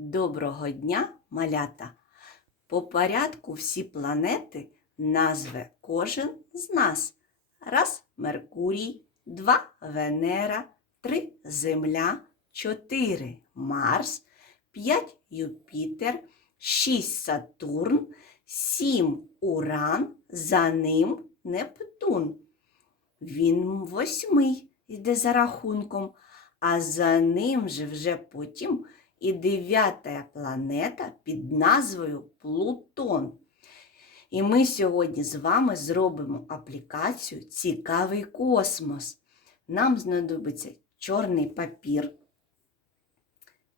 Доброго дня, малята! По порядку всі планети назве кожен з нас. Раз Меркурій, два Венера, три Земля, чотири Марс, п'ять Юпітер, шість Сатурн, сім Уран, за ним Нептун. Він восьмий йде за рахунком, а за ним же вже потім і дев'ята планета під назвою Плутон. І ми сьогодні з вами зробимо аплікацію Цікавий космос. Нам знадобиться чорний папір,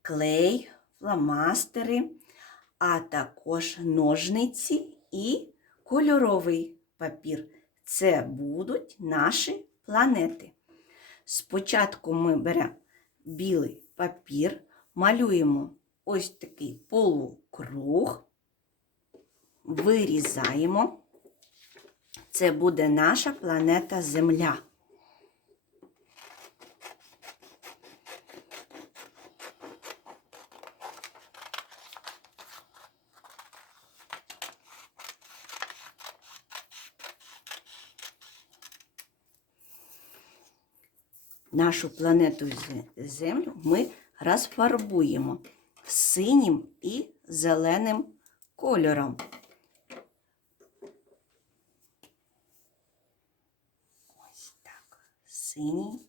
клей, фломастери, а також ножниці і кольоровий папір. Це будуть наші планети. Спочатку ми беремо білий папір, малюємо ось такий полукруг, вирізаємо. Це буде наша планета Земля. Нашу планету Землю ми розфарбуємо синім і зеленим кольором. Ось так. Синій.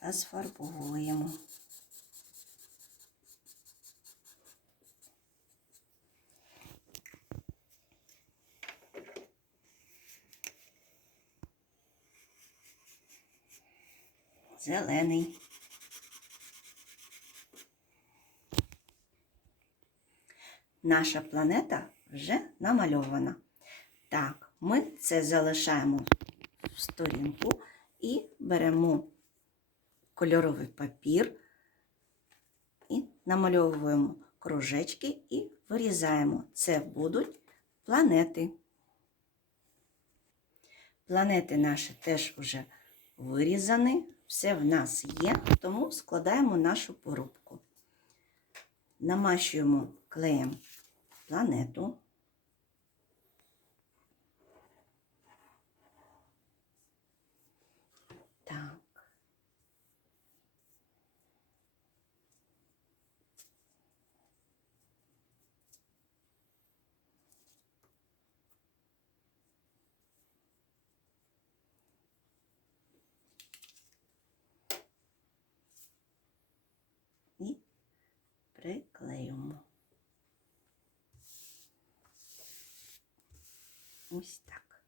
Розфарбовуємо. Зелений. Наша планета вже намальована. Так, ми це залишаємо в сторінку і беремо кольоровий папір і намальовуємо кружечки і вирізаємо. Це будуть планети. Планети наші теж вже вирізані, все в нас є, тому складаємо нашу порубку. Намащуємо клеєм планету. Так. І приклеїмо. Ось так.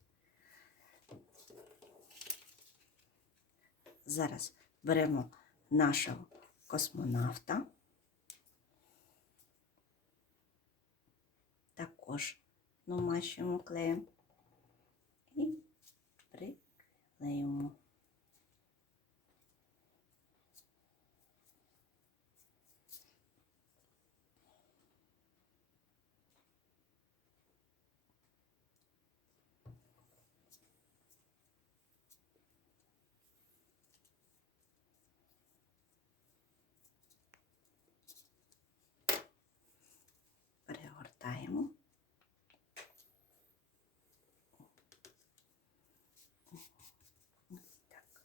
Зараз беремо нашого космонавта. Також намащуємо клеєм і приклеїмо. перегортаємо. Ось так. Так.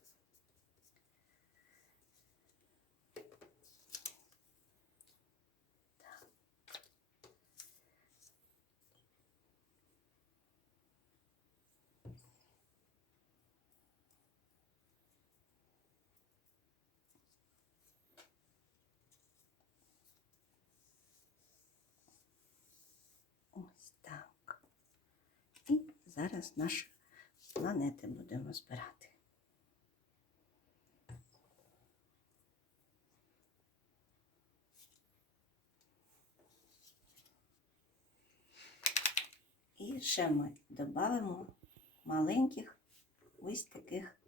Ось так. І зараз наші планети будемо збирати. І ще ми додамо маленьких ось таких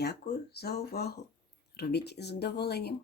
Дякую за увагу. Робіть із задоволенням.